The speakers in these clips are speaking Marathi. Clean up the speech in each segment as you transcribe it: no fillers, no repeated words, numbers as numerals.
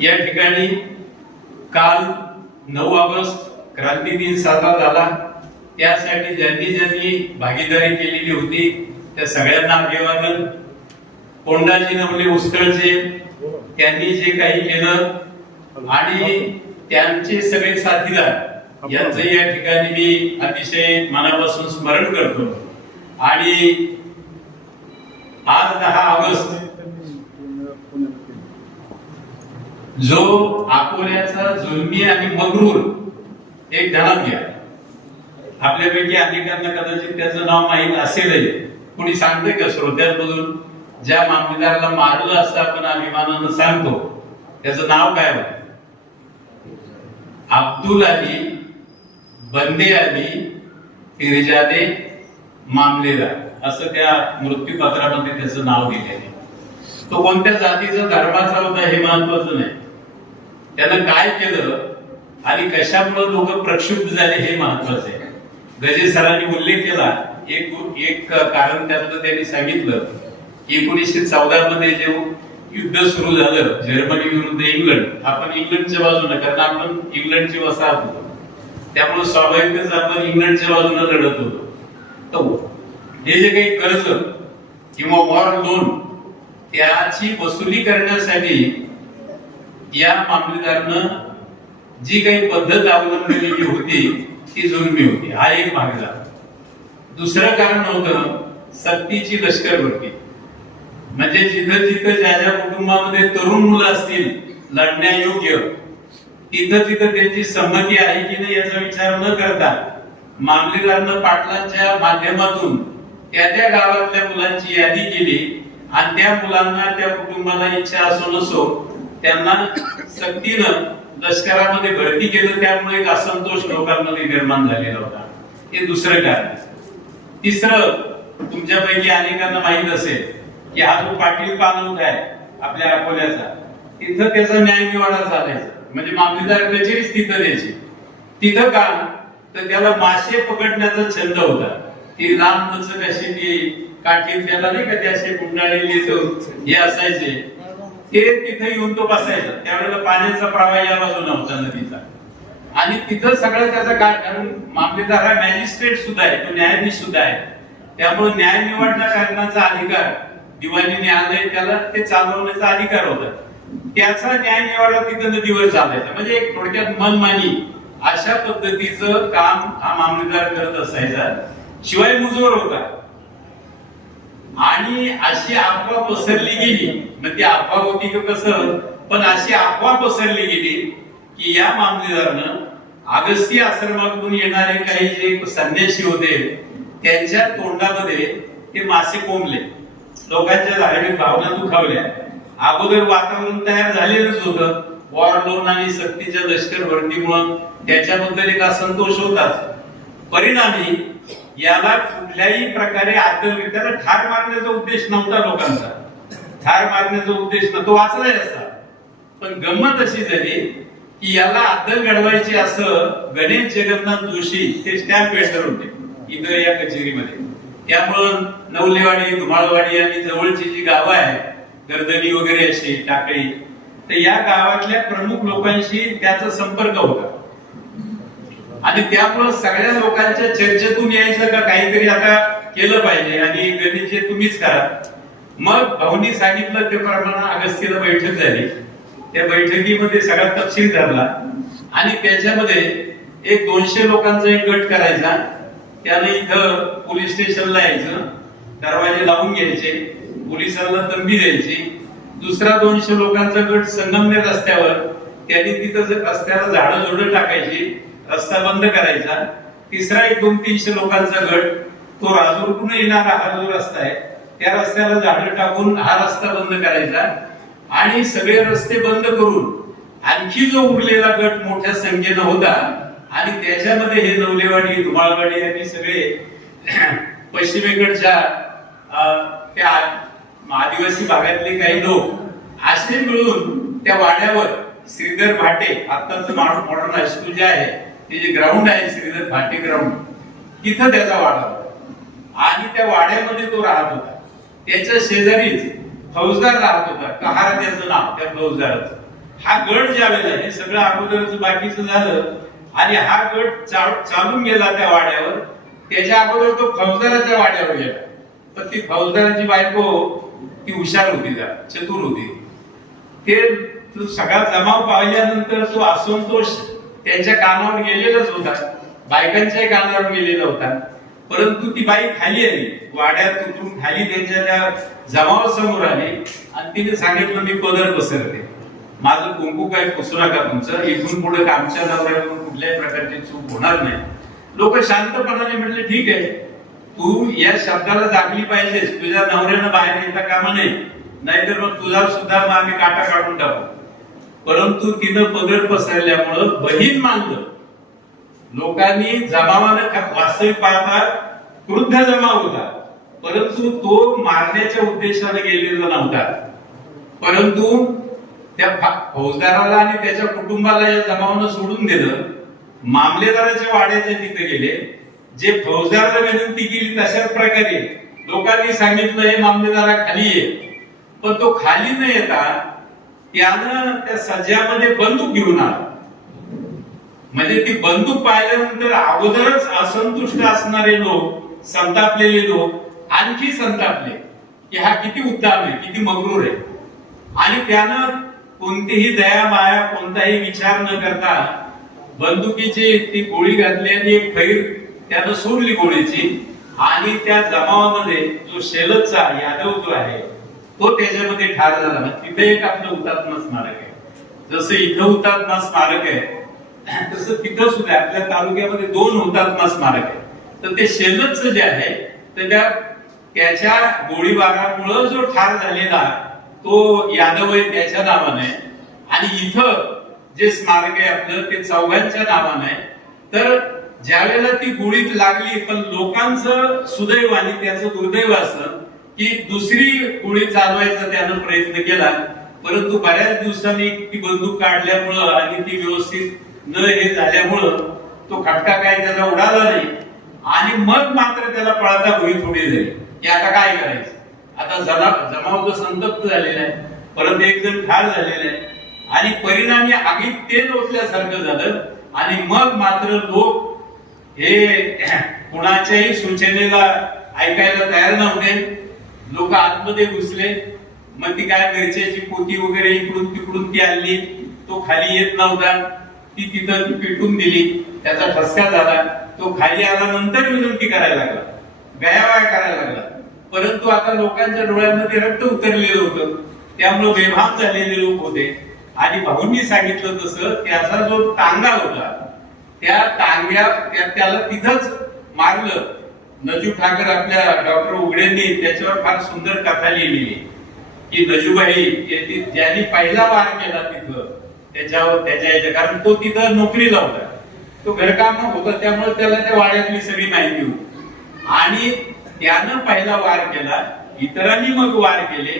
या ठिकाणी काल 9 ऑगस्ट क्रांती दिन साजरा झाला। त्यासाठी ज्यांनी ज्यांनी भागीदारी केलेली होती त्या सगळ्यांना अभिवादन। कोंडाजी नवले उस्कळचे त्यांनी जे काही केलं आणि त्यांचे सगळे साथीदार यांचं या ठिकाणी मी अतिशय मनापासून स्मरण करतो। आणि आज 10 ऑगस्ट जो अकोल्याचा जुलमी आणि मगरूर एक धनाढ्य, आपल्यापैकी अनेकांना कदाचित त्याचं नाव माहीत असेलही, कोणी सांगतंय का श्रोत्यांमधून? ज्या मामलेदाराला मारलं असं आपण अभिमानानं सांगतो त्याचं नाव काय होतं? अब्दुल अली बंदे अली पिरजादे मामलेदार असं त्या मृत्यूपत्रामध्ये त्याचं नाव दिलेलं आहे। तो कोणत्या जातीचा धर्माचा होता हे महत्वाचं नाही, त्यानं काय केलं आणि कशामुळे लोक प्रक्षुब्ध झाले हे महत्वाचं आहे। गजे सरांनी उल्लेख केला, एक कारण त्यातलं त्यांनी सांगितलं, 1914 मध्ये जे युद्ध सुरू झालं जर्मनी विरुद्ध इंग्लंड, आपण इंग्लंडच्या बाजूने, कारण आपण इंग्लंडची वसाहत होतो त्यामुळे स्वाभाविकच आपण इंग्लंडच्या बाजूने लढत होतो। तर हे जे काही कर्ज किंवा वॉर लोन त्याची वसुली करण्यासाठी या मामलेदारानं जी काही पद्धत अवलंबलेली होती ती जुलमी होती, हा एक भाग झाला। दुसरं कारण होतं सक्तीची लष्करभरती, म्हणजे जिथं जिथं ज्या ज्या कुटुंबामध्ये तरुण मुलं असतील लढण्यायोग्य तिथं तिथं त्यांची संमती आहे की नाही याचा विचार न करता मामलेदारानं पाटलांच्या माध्यमातून त्या त्या गावातल्या मुलांची यादी केली आणि त्या मुलांना त्या कुटुंबाला इच्छा असो नसो त्यांना सक्तीनं लष्करामध्ये भरती केलं, त्यामुळे एक असंतोष लोकांमध्ये निर्माण झालेला होता। हे दुसरं कारण। तिसरं, तुमच्यापैकी अनेकांना माहित असेल की हा जो पाटील पानवत आहे आपल्या अकोल्याचा, तिथं त्याचा न्यायनिवाडा चालायचा, म्हणजे मामलेदार कचेरीच तिथं द्यायची। तिथं का तर त्याला मासे पकडण्याचा छंद होता। ती लांब कशी ती काठी त्याला नाही का, त्याचे गुंडाळलेले हे असायचे, ते तिथे येऊन तो बसायचा। त्यावेळेला पाण्याचा प्रवाह या बाजूला होता नदीचा, आणि तिथं सगळं त्याचा कारण मामलेदार हा मॅजिस्ट्रेट सुद्धा आहे, तो न्यायाधीश सुद्धा आहे, त्यामुळे न्याय निवडणा करण्याचा अधिकार दिवाणी न्यायालय त्याला ते चालवण्याचा अधिकार होता। त्याचा न्याय निवाडा तिथं नदीवर चालायचा, म्हणजे एक थोडक्यात मनमानी अशा पद्धतीचं काम हा मामलेदार करत असायचा। शिवाय मुजोर होता, आणि अशी अफवा पसरली गेली, म्हणजे अफवा होती की कसं, पण अशी अफवा पसरली गेली की या मामलेदारानं अगस्ती आश्रमाकडून येणारे काही जे संन्यासी होते त्यांच्या तोंडामध्ये ते मासे कोंबले, लोकांच्या धार्मिक भावना दुखावल्या। अगोदर वातावरण तयार झालेलंच होतं, वॉर लोन आणि सक्तीच्या लष्कर भरतीमुळे त्याच्याबद्दल एक असंतोष होताच। परिणामी याला कुठल्याही प्रकारे त्याला ठार मारण्याचा उद्देश नव्हता, लोकांचा ठार मारण्याचा उद्देश नव्हता, तो वाचलाय असता। पण गंमत अशी झाली की याला अद्दल घडवायची असं गणेश जगन्नाथ जोशी ते स्टॅम्प पेडर होते इथं या कचेरीमध्ये। त्यामुळं नवलेवाडी, धुमाळवाडी आणि जवळची जी गावं आहेत, गर्दनी वगैरे अशी टाकळी, तर या गावातल्या प्रमुख लोकांशी त्याचा संपर्क होता, आणि त्यामुळे सगळ्या लोकांच्या चर्चेतून यायचं का काहीतरी आता केलं पाहिजे आणि गणेशजी तुम्हीच करा। मग भाऊनी सांगितलं त्याप्रमाणे अगस्तीला बैठक झाली। त्या बैठकीमध्ये सगळा तपशील ठरला आणि त्याच्यामध्ये एक 200 लोकांचा एक गट करायचा। त्याने इथं पोलीस स्टेशनला यायचं, दरवाजे लावून घ्यायचे, पोलिसांना तंबी द्यायची। दुसरा 200 लोकांचा गट संगमनेर रस्त्यावर, त्यांनी तिथं रस्त्याला झाडं झुडं टाकायची, रस्ता बंद करायचा। तिसरा एक 200-300 लोकांचा गट तो राजूरकडून येणारा हा जो रस्ता आहे त्या रस्त्याला झाडं टाकून हा रस्ता बंद करायचा, आणि सगळे रस्ते बंद करून आणखी जो उरलेला गट मोठ्या संख्येनं होता, आणि त्याच्यामध्ये हे नवलेवाडी, धुमाळवाडी यांनी सगळे पश्चिमेकडच्या त्या आदिवासी भागातले काही लोक असे मिळून त्या वाड्यावर श्रीधर भाटे, आत्ताच मॉडर्न हायस्कूल जे आहे ते जे ग्राउंड आहे श्रीधर भाटे ग्राउंड, तिथं त्याचा वाडा होता आणि त्या वाड्यामध्ये तो राहत होता। त्याच्या शेजारीच फौजदार राहत होता, कहार त्याचं नाव त्या फौजदाराचं, हा गट ज्या वेळेला हे सगळं अगोदरच बाकीचं झालं आणि हा गट चालून गेला त्या वाड्यावर, त्याच्या अगोदर तो फौजदाराच्या वाड्यावर गेला. पण ती फौजदाराची बायको ती हुशार होती, जरा चतुर होती. ते तो सगळा जमाव पाहिल्यानंतर तो असंतोष त्यांच्या कानावर गेलेलाच होता, बायकांच्याही कानावर गेलेला होता. परंतु ती बाई खाली आली, वाड्यात उतरून खाली त्यांच्या त्या जमावासमोर आली आणि तिने सांगितलं, मी पदर पसरते, माझं कुंकू काय पुसू नका तुमचं, इथून पुढे आमच्या नवऱ्याकडून कुठल्याही प्रकारची चूक होणार नाही. लोक शांतपणाने म्हटले, ठीक आहे, तू या शब्दाला जागली पाहिजेस, तुझ्या नवऱ्यानं बाहेर येता कामा नाही, नाहीतर मग तुझा सुद्धा मग आम्ही काटा काढून टाकू. परंतु तिनं पदर पसरल्यामुळं बहीण मानलं. लोकांनी जमावानं वास्तविक पाहता क्रुद्ध जमाव होता, परंतु तो मारण्याच्या उद्देशाने गेलेला नव्हता. परंतु त्या फौजदाराला आणि त्याच्या कुटुंबाला या जमावानं सोडून दिलं. मामलेदाराच्या वाड्याचे तिथे गेले, जे फौजदाराला विनंती केली तशाच प्रकारे लोकांनी सांगितलं, हे मामलेदारा खाली ये. पण तो खाली न येता त्यानं त्या सज्जामध्ये बंदूक घेऊन आला. म्हणजे ती बंदूक पाहिल्यानंतर अगोदरच असंतुष्ट असणारे लोक, संतापलेले लोक आणखी संतापले की हा किती उत्तम आहे, किती मगरूर आहे. आणि त्यानं कोणतीही दया माया कोणताही विचार न करता बंदुकीची ती गोळी घातली आणि एक फैर त्यानं सोडली गोळीची. आणि त्या जमावामध्ये जो शेलतचा यादव जो आहे तो त्याच्यामध्ये ठार झाला. तिथे एक आपलं हुतात्मा स्मारक आहे. जसं इथं हुतात्मा स्मारक आहे तसं तिथं सुद्धा आपल्या तालुक्यामध्ये 2 हुतात्मा स्मारक आहे. तर ते शेलतचं जे आहे त्याच्या गोळीबारामुळे जो ठार झालेला तो यादव आहे त्याच्या नावाने, आणि इथं जे स्मारक आहे आपलं ते चौघांच्या नावाने आहे. तर ज्या वेळेला ती गोळीत लागली, पण लोकांचं सुदैव आणि त्याचं दुर्दैव असं की दुसरी गोळी चालवायचा त्यानं प्रयत्न केला, परंतु बऱ्याच दिवसांनी ती बंदूक काढल्यामुळं आणि ती व्यवस्थित न हे झाल्यामुळं तो खटका काय त्याला उडाला नाही. आणि मग मात्र त्याला पळता भुई थोडी झाली की आता काय करायचं. आता जमाव संतप्त झालेला आहे, परत एक जण ठार झालेला आहे आणि परिणामी आगीत तेल ओतल्यासारखं झालं. आणि मग मात्र लोक हे कुणाच्याही सूचनेला ऐकायला तयार नव्हते. लोक आतमध्ये घुसले. मग ती काय मिरच्याची पोती वगैरे इकडून तिकडून ती आणली, तो खाली येत नव्हता, ती तिथं पेटून दिली, त्याचा ठसका झाला. तो खाली आल्यानंतर विनंती करायला लागला, गयावया करायला लागला. परंतु आता लोकांच्या डोळ्यांमध्ये रक्त उतरलेलं होतं, त्यामुळे बेभान झालेले लोक होते. आणि भाऊंनी सांगितलं तसं त्याचा जो टांगा होता त्या त्याला तिथंच मारलं. नजू ठाकर आपल्या डॉक्टर उघडेंनी त्याच्यावर फार सुंदर कथा लिहिलेली की नजूबाई ज्यांनी पहिला वार केला तिथं त्याच्या कारण तो तिथं नोकरीला होता, तो घरकाम होता, त्यामुळे त्याला त्या वाड्यातली सगळी माहिती होती. आणि त्यानं पहिला वार केला, इतरांनी मग वार केले.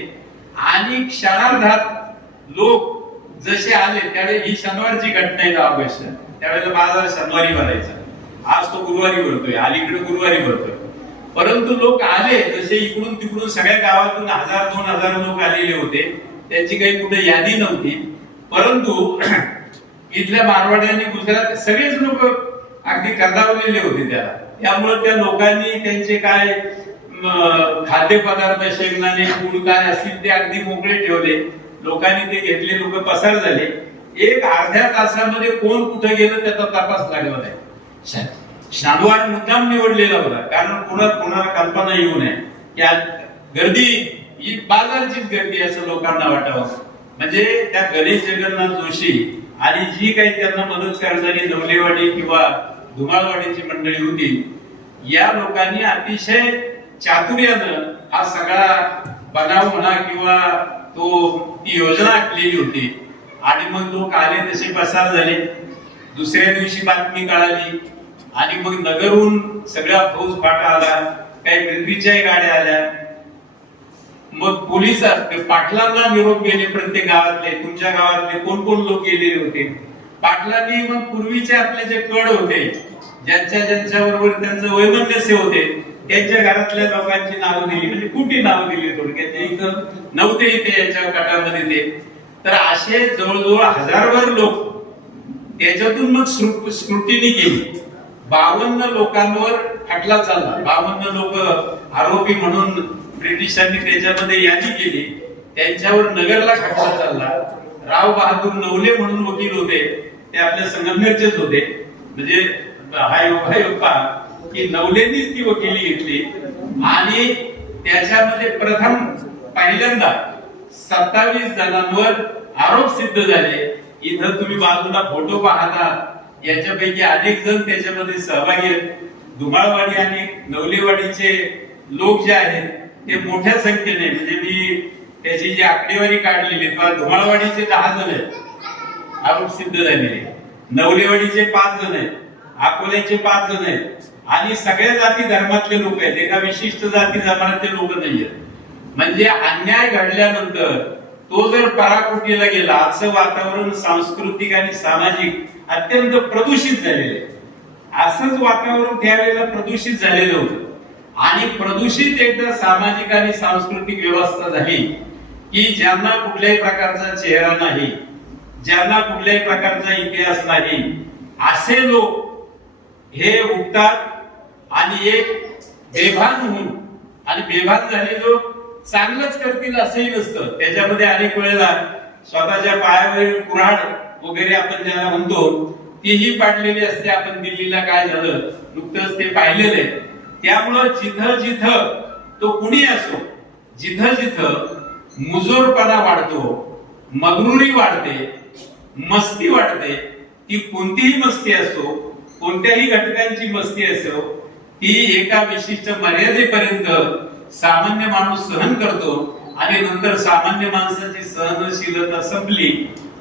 आणि क्षणार्धात लोक जसे आले त्यावेळी ही शनिवारची घटना आहे अवश्य, त्यावेळेला बाजार शनिवारी भरायचा. आज तो गुरुवारी भरतोय, अलीकडे गुरुवारी भरतोय. परंतु लोक आले जसे इकडून तिकडून सगळ्या गावातून 1000-2000 लोक आलेले होते. त्यांची काही कुठे यादी नव्हती. परंतु इथल्या मारवाड्यांनी गुजरात सगळेच लोक अगदी कर्दावलेले होते त्याला. त्यामुळे त्या लोकांनी त्यांचे काय खाद्यपदार्थ, शेंगदाणे, गुळ काय असतील ते अगदी मोकळे ठेवले. लोकांनी ते घेतले, लोक पसार झाले. एक अर्ध्या तासामध्ये कोण कुठे गेलं त्याचा तपास लागला नाही. शनिवार मुद्दाम निवडलेला होता कारण कोणाला कल्पना येऊ नये या गर्दी ही बाजारचीच गर्दी असं लोकांना वाटावं. म्हणजे त्या गणेश जगन्नाथ जोशी आणि जी काही त्यांना मदत करणारी नवलेवाडी किंवा धुमाळवाडीची मंडळी होती, या लोकांनी अतिशय चातुर्यानं हा सगळा बनाव म्हणा किंवा ती योजना आखलेली होती. आणि मग लोक आले तसे पसार झाले. दुसऱ्या दिवशी बातमी कळाली आणि मग नगरहून सगळा फौज फाटा आला, काही मिलिटरीच्याही गाड्या आल्या. मग पोलीस पाटलांना निरोप गेले प्रत्येक गावातले, तुमच्या गावातले कोण कोण लोक गेलेले होते. पाटलांनी मग पूर्वीचे आपले जे कड होते, ज्यांच्या बरोबर त्यांचं वैमनस्य होते, त्यांच्या घरातल्या लोकांची नावं दिली, म्हणजे कुठे नावं दिली थोडक्यात. इथं नव्हते ते याच्या कटामध्ये ते. तर असे जवळजवळ हजारभर लोक त्याच्यातून मग स्क्रुटिनी केली. 52 लोकांवर खटला चालला. 52 लोक आरोपी म्हणून ब्रिटिशांनी त्याच्यामध्ये यादी केली. त्यांच्यावर नगरला खटला चालला. राव बहादूर नवले म्हणून वकील होते, ते आपल्या संगमनेरचेच होते. म्हणजे हा योग पहा की नवलेनीच ती वकिली घेतली आणि त्याच्यामध्ये प्रथम पहिल्यांदा 27 जणांवर आरोप सिद्ध झाले. इथं तुम्ही बाजूला फोटो पाहता, याच्यापैकी अनेक जण त्याच्यामध्ये सहभागी आहेत. धुमाळवाडी आणि नवलेवाडीचे लोक जे आहेत ते मोठ्या संख्येने, म्हणजे मी त्याची जी आकडेवारी काढलेली, धुमाळवाडीचे 10 जण आहेत आरोप सिद्ध झालेले, नवलेवाडीचे 5 जण आहेत, अकोल्याचे 5 जण आहेत आणि सगळ्या जाती धर्मातले लोक आहेत. एका विशिष्ट जाती जमातीचे लोक नाहीयेत. म्हणजे अन्याय घडल्यानंतर तो जर पराकोटीला गेला, आजचं वातावरण सांस्कृतिक आणि सामाजिक अत्यंत प्रदूषित झालेले, असंच वातावरण त्यावेळेला प्रदूषित झालेलं होतं. आणि प्रदूषित एकदा सामाजिक आणि सांस्कृतिक व्यवस्था झाली की ज्यांना कुठल्याही प्रकारचा चेहरा नाही, ज्यांना कुठल्याही प्रकारचा इतिहास नाही, असे लोक हे उठतात आणि एक बेभान होऊन, आणि बेभान झाले लोक चांगलंच करतील असंही नसतं. त्याच्यामध्ये अनेक वेळेला स्वतःच्या पायावरील कुऱ्हाड वगैरे आपण ज्याला म्हणतो तीही पाडलेली असते. आपण दिल्लीला काय झालं नुकतंच ते पाहिलेलं आहे. त्यामुळं जिथं जिथं तो कुणी असो, जिथं जिथं मुजोरपणा वाढतो, मगरुरी वाढते, मस्ती वाढते, ती कोणतीही मस्ती असो, कोणत्याही घटकांची मस्ती असो, ती एका विशिष्ट मर्यादेपर्यंत सामान्य माणूस सहन करतो. आणि नंतर सामान्य माणसाची सहनशीलता संपली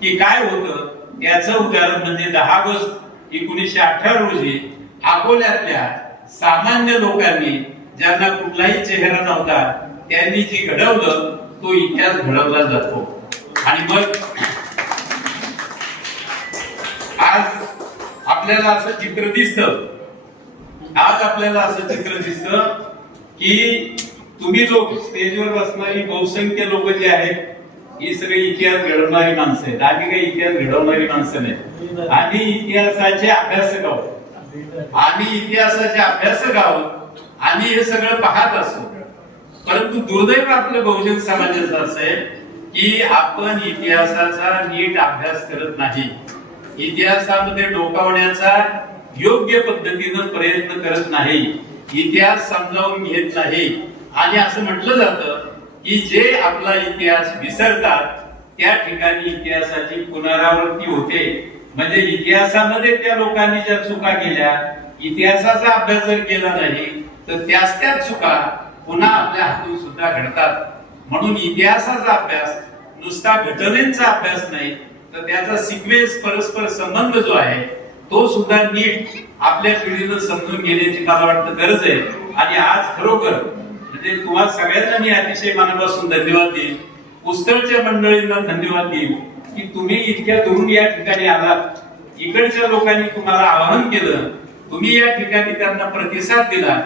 की काय होतं याचं उदाहरण म्हणजे 10 ऑगस्ट 1918 रोजी अकोल्यातल्या सामान्य लोकांनी, ज्यांना कुठलाही चेहरा नव्हता, त्यांनी जी घडवलं तो इतिहास घडवला जातो. आणि मग आज आपल्याला असं चित्र दिसतं, की तुम्ही लोक स्टेजवर बसणारी बहुसंख्य लोक जे आहेत ही सगळी इतिहास घडवणारी माणसं आहेत. आम्ही काही इतिहास घडवणारी माणसं नाही. आम्ही इतिहासाचे अभ्यासक आहोत. आम्ही हे सगळं पाहत असतो. परंतु दुर्दैव आपल्या बहुजन समाजाचं असं आहे की आपण इतिहासाचा नीट अभ्यास करत नाही. इतिहासामध्ये डोकावण्याचा योग्य पद्धतीनं प्रयत्न करत नाही. इतिहास समजावून घेत नाही. आणि असं म्हटलं जातं की जे आपला इतिहास विसरतात त्या ठिकाणी इतिहासाची पुनरावृत्ती होते. म्हणजे इतिहासामध्ये त्या लोकांनी ज्या चुका केल्या, इतिहासाचा अभ्यास जर केला नाही तर त्याच चुका पुन्हा आपल्या हातून सुद्धा घडतात. म्हणून इतिहासाचा अभ्यास नुसता घटनेचा अभ्यास नाही, तर त्याचा सिक्वेन्स, परस्पर संबंध जो आहे तो सुद्धा नीट आपल्या पिढीनं समजून घेण्याची मला वाटतं गरज आहे. आणि आज खरोखर म्हणजे तुम्हाला सगळ्यांना मी अतिशय मनापासून धन्यवाद देईन. पुस्तळच्या मंडळींना धन्यवाद देईन की तुम्ही इतक्या दुरून या ठिकाणी आलात. इकडच्या लोकांनी तुम्हाला आवाहन केलं, तुम्ही या ठिकाणी त्यांना प्रतिसाद दिला.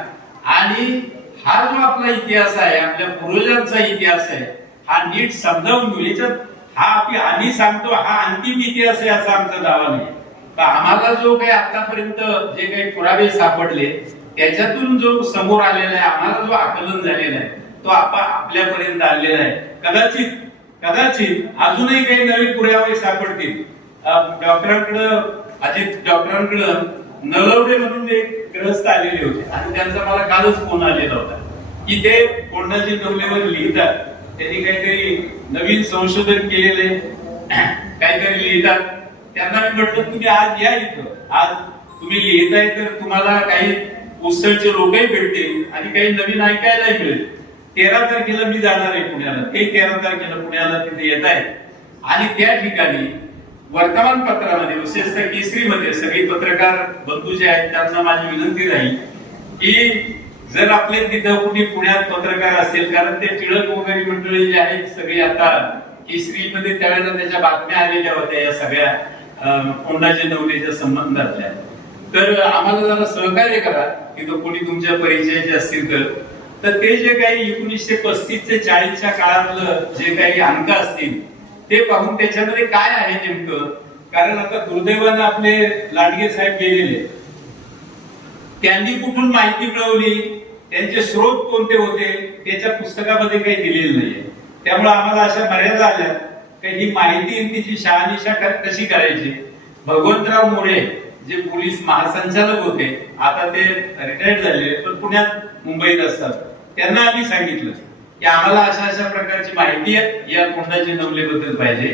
आणि हा जो आपला इतिहास आहे, आपल्या पूर्वजांचा इतिहास आहे, हा नीट समजावून घेऊ. याच्यात आम्ही सांगतो हा अंतिम इतिहास आहे असा आमचा दावा नाही. आम्हाला जो काही आतापर्यंत जे काही पुरावे सापडले त्याच्यातून जो समोर आलेला आहे, आम्हाला जो आकलन झालेला आहे तो आपल्यापर्यंत आलेला आहे. कदाचित अजूनही काही नवीन पुरावे सापडतील. डॉक्टरांकडं नलवडे म्हणून एक ग्रस्त आलेले होते आणि त्यांचा मला कालच फोन आलेला होता की ते कोणाची नवलेवर लिहितात, त्यांनी काहीतरी नवीन संशोधन केलेले काहीतरी लिहितात. त्यांना मी म्हटलं तुम्ही आज या इथं, आज तुम्ही लिहिताय तर तुम्हाला काही पुस्तळचे लोकही भेटतील आणि काही नवीन ऐकायलाही मिळेल. 13 तारखेला मी जाणार आहे पुण्याला, ते 13 तारखेला पुण्याला तिथे येत आहे. आणि त्या ठिकाणी वर्तमानपत्रामध्ये विशेषतः केसरीमध्ये सगळे पत्रकार बंधू जे आहेत त्यांना माझी विनंती राहील की जर आपले तिथं कुठे पुण्यात पत्रकार असेल, कारण ते टिळक वगैरे मंडळी जे आहेत सगळे आता केसरीमध्ये त्यावेळेला त्याच्या बातम्या आलेल्या होत्या या सगळ्या कोंडाचे नवलेच्या संबंधातल्या, तर आम्हाला जरा सहकार्य करा की तो कोणी तुमच्या परिचयाचे असतील तर ते जे काही 1935 ते 40च्या काळातलं जे काही अंक असतील ते पाहून त्याच्यामध्ये काय आहे नेमकं. कारण आता दुर्दैवानं आपले लाडगे साहेब गेलेले, त्यांनी कुठून माहिती मिळवली, त्यांचे स्रोत कोणते होते, त्याच्या पुस्तकामध्ये काही दिलेलं नाहीये. त्यामुळे आम्हाला अशा मर्यादा आल्या की ही माहिती तिची शहानिशा कशी करायची. भगवंतराव मोरे जे पोलीस महासंचालक होते, आता ते रिटायर्ड झाले पण पुण्यात मुंबईत असतात, त्यांना आम्ही सांगितलं की आम्हाला अशा अशा प्रकारची माहिती या कोंडाची नवलेबद्दल पाहिजे.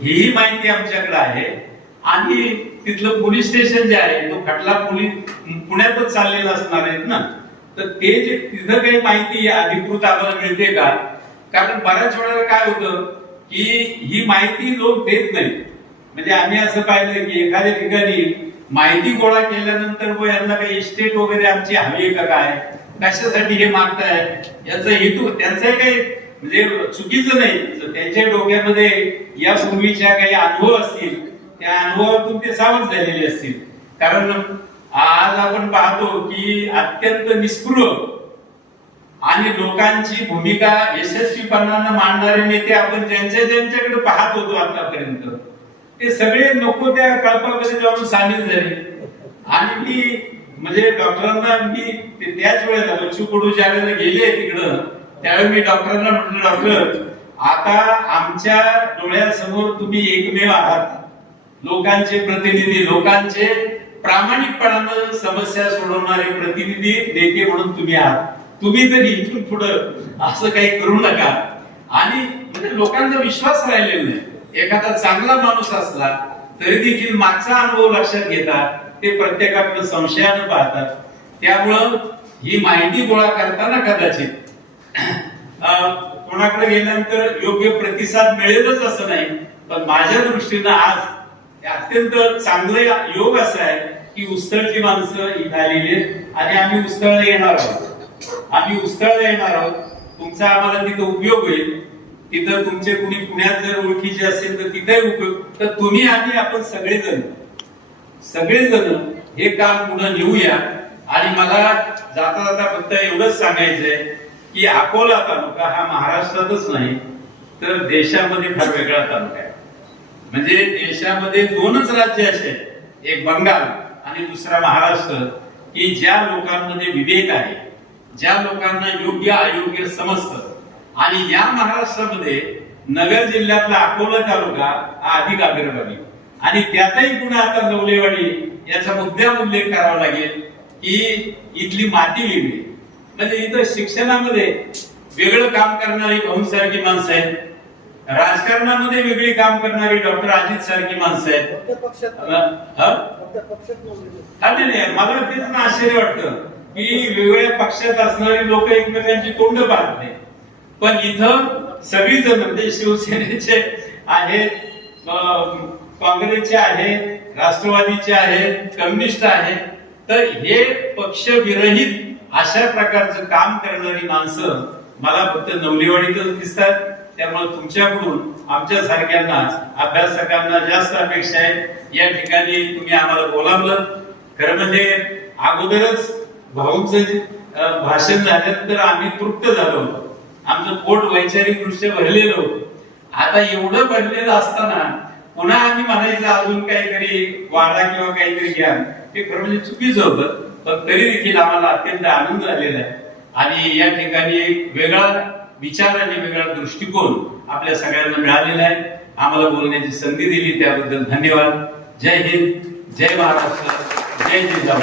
ही माहिती आमच्याकडे आहे आणि तिथलं पोलीस स्टेशन जे आहे तो खटला पोलीस पुण्यातच चाललेला असणार आहेत ना, तर ते जे तिथं काही माहिती अधिकृत आम्हाला मिळते का. कारण बऱ्याच वेळेला काय होतं की ही माहिती लोक देत नाहीत. म्हणजे आम्ही असं पाहिलं की एखाद्या ठिकाणी माहिती गोळा केल्यानंतर यांना काही इस्टेट वगैरे आमची हवी का, काय कशासाठी हे मागताय, याचा हेतू त्यांचा काही म्हणजे चुकीचं नाही. त्यांच्या डोक्यामध्ये यापूर्वीच्या काही अनुभव असतील, त्या अनुभवातून ते सावध झालेले असतील. कारण आज आपण पाहतो की अत्यंत निस्पृह आणि लोकांची भूमिका यशस्वीपणाने मांडणारे नेते आपण ज्यांच्याकडे पाहत होतो आतापर्यंत, ते सगळे नको त्या कळपामध्ये जाऊन सामील झाले. आणि मी म्हणजे डॉक्टरांना मी त्याच वेळेला बच्चू कडू ज्यावेळेला गेले तिकडं, त्यावेळी मी डॉक्टरांना म्हटलं, डॉक्टर आता आमच्या डोळ्यासमोर तुम्ही एकमेव आहात, लोकांचे प्रतिनिधी, लोकांचे प्रामाणिकपणानं समस्या सोडवणारे प्रतिनिधी नेते म्हणून तुम्ही आहात. तुम्ही तरी इथून पुढं असं काही करू नका. आणि म्हणजे लोकांचा विश्वास राहिलेला नाही. एखादा चांगला माणूस असला तरी देखील मागचा अनुभव लक्षात घेतात, ते प्रत्येकाकडे संशयानं पाहतात. त्यामुळं ही माहिती गोळा करताना कदाचित कोणाकडे गेल्यानंतर योग्य प्रतिसाद मिळेलच असं नाही, पण माझ्या दृष्टीनं आज अत्यंत चांगलं योग असं आहे की उस्तळची माणसं इथं आलेली आहेत आणि आम्ही उस्तळला येणार आहोत. तुमचा आम्हाला तिथं उपयोग होईल. तिथं तुमचे कुणी पुण्यात जर ओळखीचे असेल तर तिथे उपयोग. तर तुम्ही आणि आपण सगळेजण हे काम पुढे नेऊया. आणि मला जाता जाता फक्त एवढंच सांगायचंय की अकोला तालुका हा महाराष्ट्रातच नाही तर देशामध्ये फार वेगळा तालुका आहे. म्हणजे देशामध्ये दोनच राज्य असे आहेत, एक बंगाल आणि दुसरा महाराष्ट्र, की ज्या लोकांमध्ये विवेक आहे, ज्या लोकांना योग्य अयोग्य समजतं. आणि या महाराष्ट्रामध्ये नगर जिल्ह्यातला अकोला तालुका हा अधिक अग्रगामी. आणि त्यातही पुन्हा आता नवलेवाडी याचा मुद्द्याम उल्लेख करावा लागेल की इथली माती वेगळी. म्हणजे इथं शिक्षणामध्ये वेगळं काम करणारी भाऊंसारखी माणसं आहेत, राजकारणामध्ये वेगळी काम करणारी डॉक्टर अजित सारखी माणसं आहेत. मला तेच आश्चर्य वाटतं की वेगवेगळ्या पक्षात असणारी लोक एकमेकांची तोंड पाहत नाही, पण इथं सगळीजण म्हणजे शिवसेनेचे आहेत, काँग्रेसचे आहेत, राष्ट्रवादीचे आहेत, कम्युनिस्ट आहेत. तर हे पक्षविरहित अशा प्रकारचं काम करणारी माणसं मला फक्त नवलेवाडीतच दिसतात. त्यामुळे तुमच्याकडून आमच्या सारख्यांना अभ्यासकांना जास्त अपेक्षा आहे. या ठिकाणी तुम्ही आम्हाला बोलावलं. खरं म्हणजे अगोदरच भाऊंचं भाषण झाल्यानंतर आम्ही तृप्त झालो होतो. आमचं पोट वैचारिक दृष्ट्या भरलेलं होतं. आता एवढं भरलेलं असताना पुन्हा आम्ही म्हणायचं अजून काहीतरी वाढा किंवा काहीतरी घ्या, ते खरं म्हणजे चुकीचं होतं. पण तरी देखील आम्हाला अत्यंत आनंद झालेला आहे. आणि या ठिकाणी एक वेगळा विचार आणि वेगळा दृष्टिकोन आपल्या सगळ्यांना मिळालेला आहे. आम्हाला बोलण्याची संधी दिली त्याबद्दल धन्यवाद. जय हिंद, जय महाराष्ट्र, जय जिजाऊ.